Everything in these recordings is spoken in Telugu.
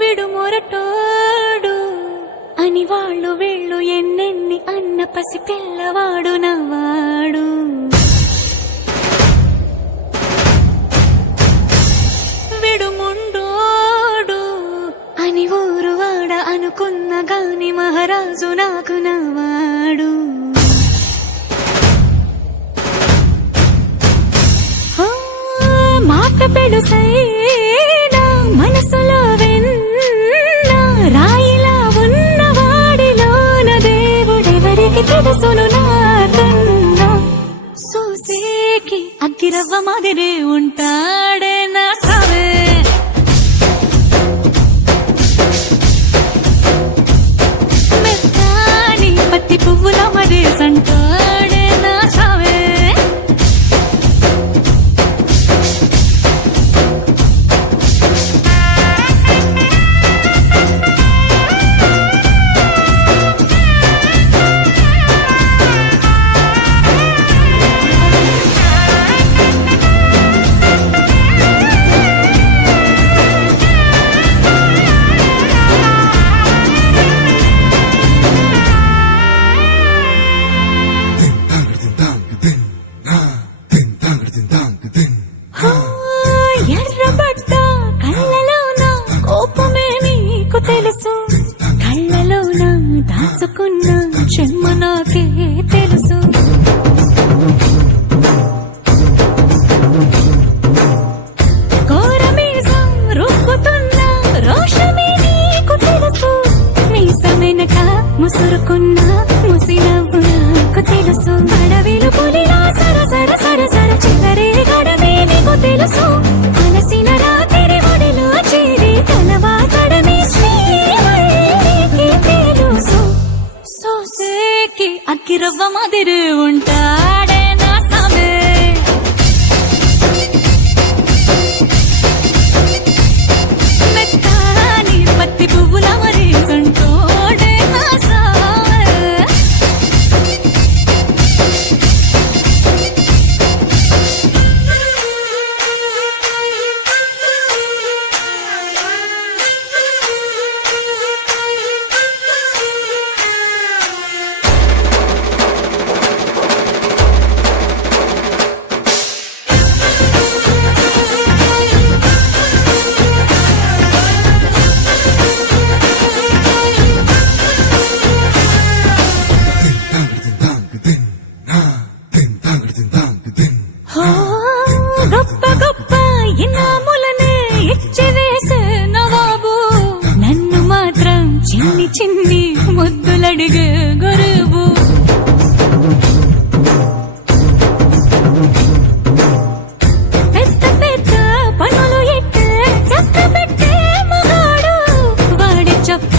విడుమొరటోడు అని వాళ్ళు వీళ్ళు ఎన్నెన్ని అన్న పసి పిల్లవాడు నవ్వాడు. విడుముండోడు అని ఊరువాడ అనుకున్న గాని మహారాజు నాకు నవ్వాడు. మాట పెడుసైనా మనసులో వెన్న రాయిలా ఉన్నవాడిలోన దేవుడెవరికి తెలుసును నాకన్నా. సూసేకి అగ్గిరవ్వ మాదిరే ఉంటాడే నా సావే. మెత్తాని పత్తి పువ్వుల మరేసంటాడే నా సావే. ఎర్రబడ్డ కళ్ళలోన కోపమే నీకు తెలుసు, కళ్ళలోన దాచుకున్న చెమ్మ నాకే తెలుసు. కోరమీసం రుక్కుతున్న రోషమే నీకు తెలుసు, మీసమెనక ముసురుకున్న ముసినవ్వు నాకు తెలుసు. అడవిలు పులిలా సరసర సరసర చివరే గడమే నీకు తెలుసు. అలసిన రాత్రి ఒడిలో చేరి కలవాచడమే శ్రీవల్లికి తెలుసు. సోసేకి అగ్గిరవ్వ మాదిరి ఉంటాడే నా సామే. మెత్తాని పత్తి పువ్వుల మరేసంటోడే నా సామే. గొప్ప గొప్ప ఇనాములనే ఇచ్చి వేసే నవాబు, నన్ను మాత్రం చిన్ని చిన్ని ముద్దులడిగే గురువు. పెద్ద పెద్ద పనులు ఎట్టే చక్క పెట్టే మగాడు, వాడి చొక్క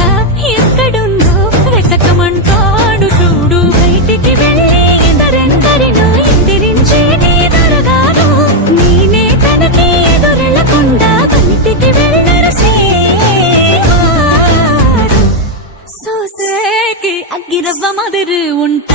ఎక్కడుందో వెతకమంటాడు చూడు. బయటికి వెళ్ళి ఇద్దరెందరినో ఎదిరించి దొరగాను, నేనే తనకి ఎదురెళ్ళకుండా బయటికి వెళ్ళరు శ్రీవారు. సోసేకి అగ్గిరవ్వ మాదిరి ఉంటా